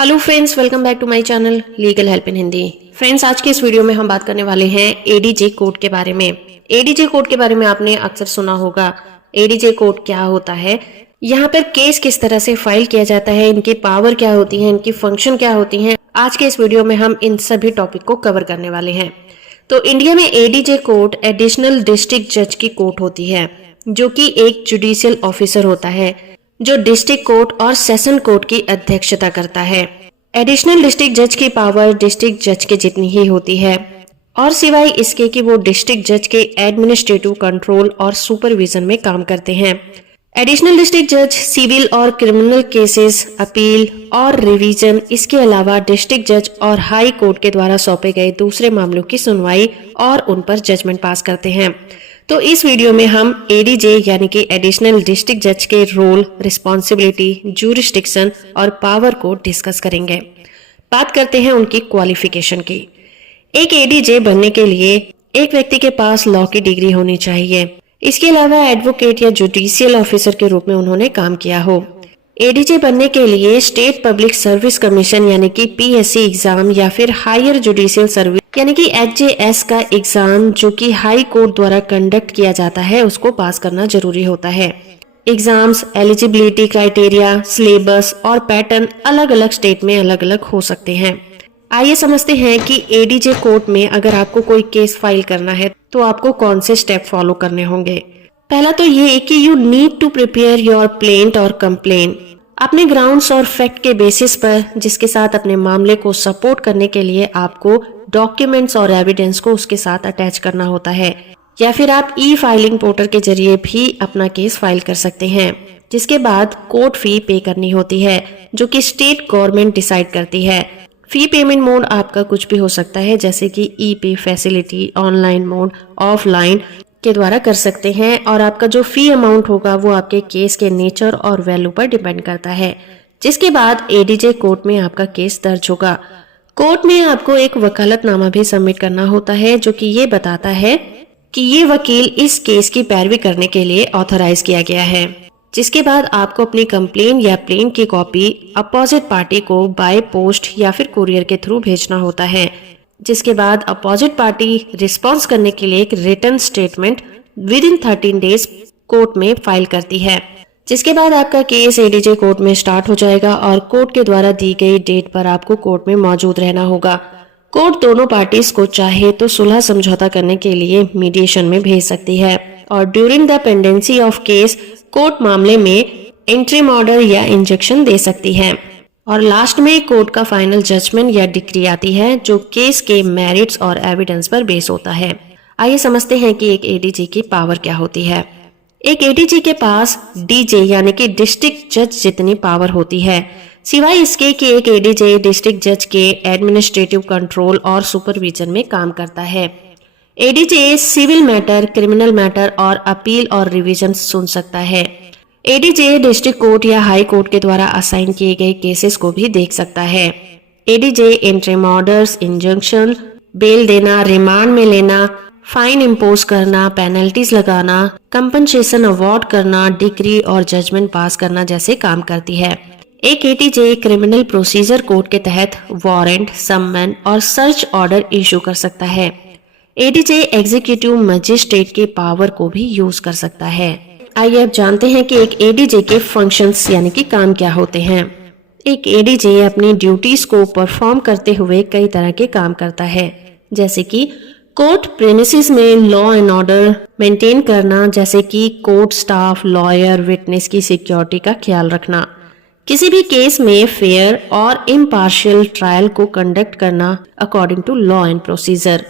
Hello friends, welcome back to my channel legal help in Hindi. Friends, आज के इस video में हम बात करने वाले हैं एडीजे कोड के बारे में। एडीजे कोड के बारे में आपने अक्सर सुना होगा। एडीजे कोड क्या होता है, यहाँ पर केस किस तरह से फाइल किया जाता है, इनकी पावर क्या होती है, इनकी फंक्शन क्या होती है। आज के इस वीडियो में हम इन सभी टॉपिक को कवर करने वाले हैं। तो इंडिया में एडीजे कोर्ट एडिशनल डिस्ट्रिक्ट जज की कोर्ट होती है, जो कि एक जुडिशियल ऑफिसर होता है जो डिस्ट्रिक्ट कोर्ट और सेशन कोर्ट की अध्यक्षता करता है। एडिशनल डिस्ट्रिक्ट जज की पावर डिस्ट्रिक्ट जज के जितनी ही होती है, और सिवाय इसके कि वो डिस्ट्रिक्ट जज के एडमिनिस्ट्रेटिव कंट्रोल और सुपरविजन में काम करते हैं। एडिशनल डिस्ट्रिक्ट जज सिविल और क्रिमिनल केसेस, अपील और रिवीजन, इसके अलावा डिस्ट्रिक्ट जज और हाई कोर्ट के द्वारा सौंपे गए दूसरे मामलों की सुनवाई और उन पर जजमेंट पास करते हैं। तो इस वीडियो में हम एडीजे यानी कि एडिशनल डिस्ट्रिक्ट जज के रोल, रिस्पॉन्सिबिलिटी, ज्यूरिस्डिक्शन और पावर को डिस्कस करेंगे। बात करते हैं उनकी क्वालिफिकेशन की। एक एडीजे बनने के लिए एक व्यक्ति के पास लॉ की डिग्री होनी चाहिए। इसके अलावा एडवोकेट या जुडिशियल ऑफिसर के रूप में उन्होंने काम किया हो। एडीजे बनने के लिए स्टेट पब्लिक सर्विस कमीशन यानी कि पीएससी एग्जाम या फिर हायर जुडिशियल सर्विस यानी कि एचजेएस का एग्जाम, जो कि हाई कोर्ट द्वारा कंडक्ट किया जाता है, उसको पास करना जरूरी होता है। एग्जाम्स, एलिजिबिलिटी क्राइटेरिया, सिलेबस और पैटर्न अलग अलग स्टेट में अलग अलग हो सकते हैं। आइए समझते हैं कि एडीजे कोर्ट में अगर आपको कोई केस फाइल करना है तो आपको कौन से स्टेप फॉलो करने होंगे। पहला तो ये कि you need to prepare your plaint और कंप्लेन। अपने ग्राउंड्स और फैक्ट के बेसिस पर जिसके साथ अपने मामले को सपोर्ट करने के लिए आपको डॉक्यूमेंट्स और एविडेंस को उसके साथ अटैच करना होता है, या फिर आप ई फाइलिंग पोर्टल के जरिए भी अपना केस फाइल कर सकते हैं। जिसके बाद कोर्ट फी पे करनी होती है, जो कि स्टेट गवर्नमेंट डिसाइड करती है। फी पेमेंट मोड आपका कुछ भी हो सकता है, जैसे कि ई पे फैसिलिटी, ऑनलाइन मोड, ऑफलाइन के द्वारा कर सकते हैं, और आपका जो फी अमाउंट होगा वो आपके केस के नेचर और वैल्यू पर डिपेंड करता है। जिसके बाद एडीजे कोर्ट में आपका केस दर्ज होगा। कोर्ट में आपको एक वकालतनामा भी सबमिट करना होता है, जो कि ये बताता है कि ये वकील इस केस की पैरवी करने के लिए ऑथराइज किया गया है। जिसके बाद आपको अपनी कंप्लेन या प्लेन की कॉपी अपोजिट पार्टी को बाय पोस्ट या फिर कुरियर के थ्रू भेजना होता है। जिसके बाद अपोजिट पार्टी रिस्पॉन्स करने के लिए एक written statement within 13 days court में फाइल करती है। जिसके बाद आपका केस एडीजे कोर्ट में स्टार्ट हो जाएगा और कोर्ट के द्वारा दी गई डेट पर आपको कोर्ट में मौजूद रहना होगा। कोर्ट दोनों पार्टीज को चाहे तो सुलह समझौता करने के लिए मीडिएशन में भेज सकती है, और during the pendency of case court मामले में इंटरिम ऑर्डर या इंजंक्शन दे सकती है। और लास्ट में कोर्ट का फाइनल जजमेंट या डिक्री आती है, जो केस के मेरिट्स और एविडेंस पर बेस होता है। आइए समझते हैं कि एक एडीजे की पावर क्या होती है। एक एडीजे के पास डीजे यानी कि डिस्ट्रिक्ट जज जितनी पावर होती है, सिवाय इसके कि एक एडीजे डिस्ट्रिक्ट जज के एडमिनिस्ट्रेटिव कंट्रोल और सुपरविजन में काम करता है। ADJ civil matter, criminal matter और अपील और रिवीजन सुन सकता है। एडीजे डिस्ट्रिक्ट कोर्ट या हाई कोर्ट के द्वारा असाइन किए गए केसेस को भी देख सकता है। ADJ interim orders, injunction, bail देना, रिमांड में लेना, फाइन इम्पोज करना, पेनल्टीज लगाना, कंपनसेशन अवार्ड करना, डिक्री और जजमेंट पास करना जैसे काम करती है। एक एडीजे क्रिमिनल प्रोसीजर कोड के तहत वारंट, सम्मन और सर्च ऑर्डर इशू कर सकता है। एडीजे एग्जीक्यूटिव मजिस्ट्रेट के पावर को भी यूज कर सकता है। आइए अब जानते हैं कि एक एडीजे के फंक्शंस यानी कि काम क्या होते हैं। एक एडीजे अपनी ड्यूटीज को परफॉर्म करते हुए कई तरह के काम करता है, जैसे कि कोर्ट प्रेमिसेस में लॉ एंड ऑर्डर मेंटेन करना, जैसे कि कोर्ट स्टाफ, लॉयर, विटनेस की सिक्योरिटी का ख्याल रखना, किसी भी केस में फेयर और इम्पार्शियल ट्रायल को कंडक्ट करना according to law and procedure,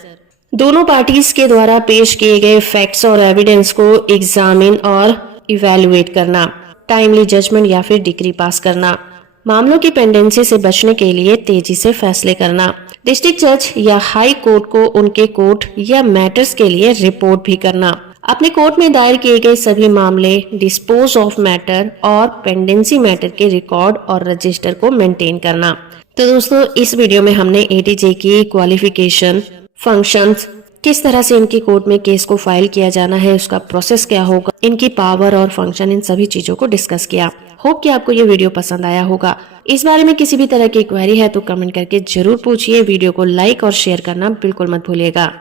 दोनों पार्टीज के द्वारा पेश किए गए फैक्ट्स और एविडेंस को एग्जामिन और इवैल्यूएट करना, टाइमली जजमेंट या फिर डिक्री पास करना, मामलों की पेंडेंसी से बचने के लिए तेजी से फैसले करना, डिस्ट्रिक्ट जज या हाई कोर्ट को उनके कोर्ट या मैटर्स के लिए रिपोर्ट भी करना, अपने कोर्ट में दायर किए गए सभी मामले, डिस्पोज ऑफ मैटर और पेंडेंसी मैटर के रिकॉर्ड और रजिस्टर को मेंटेन करना। तो दोस्तों, इस वीडियो में हमने एडीजे की क्वालिफिकेशन, फंक्शंस, किस तरह से इनकी कोर्ट में केस को फाइल किया जाना है, उसका प्रोसेस क्या होगा, इनकी पावर और फंक्शन, इन सभी चीजों को डिस्कस किया। होप कि आपको ये वीडियो पसंद आया होगा। इस बारे में किसी भी तरह की क्वेरी है तो कमेंट करके जरूर पूछिए। वीडियो को लाइक और शेयर करना बिल्कुल मत भूलिएगा।